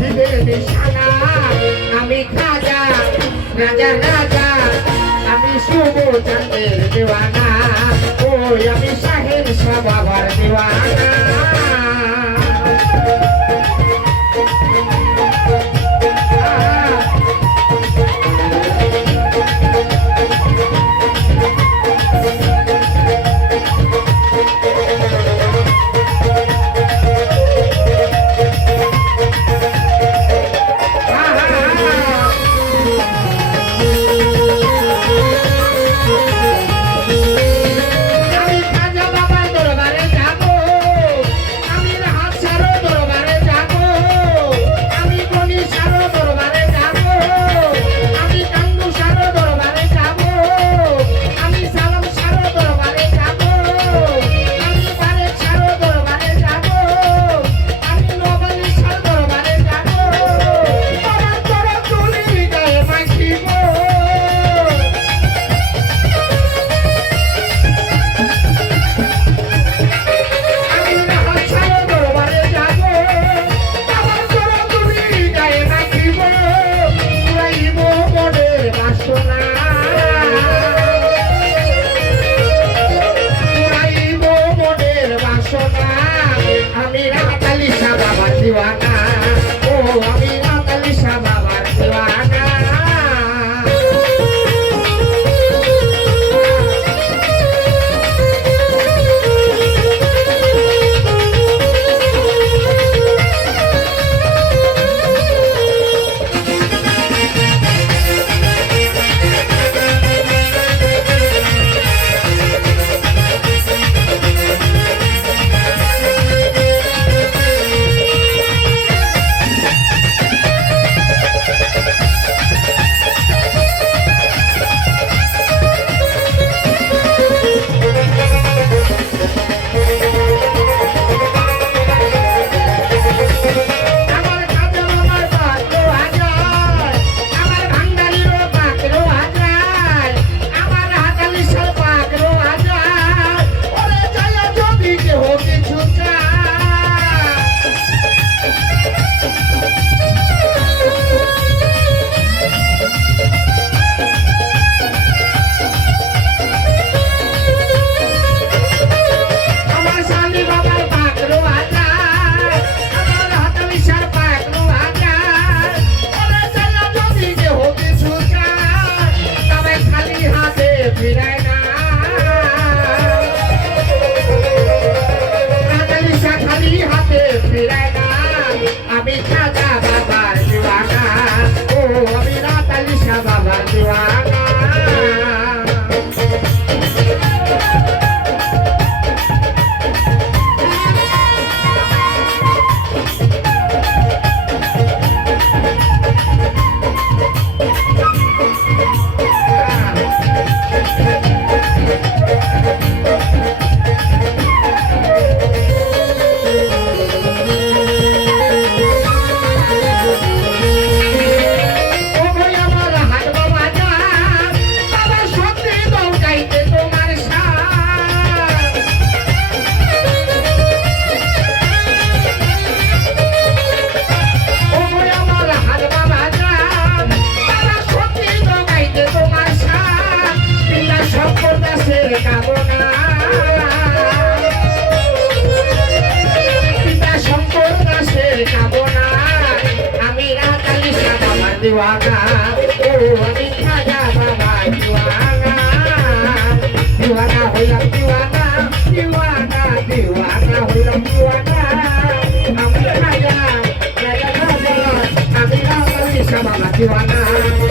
hidir di sana kami kaya raja raja kami subuh cantik diwana oh yang bisa hidup sama warga diwana Ah, Amira Katalisa Babat Siwana ಇವಾಗ ಇವಾಗ ಹೊಯ್ಯಪ್ಪಿವಾಗ ಇವಾಗ ಇವಾಗ ಹೊಯ್ಯಪ್ಪಿವಾಗ ಅಮಿತಾಯ ಅಮಿತಾ ಇವಾಗ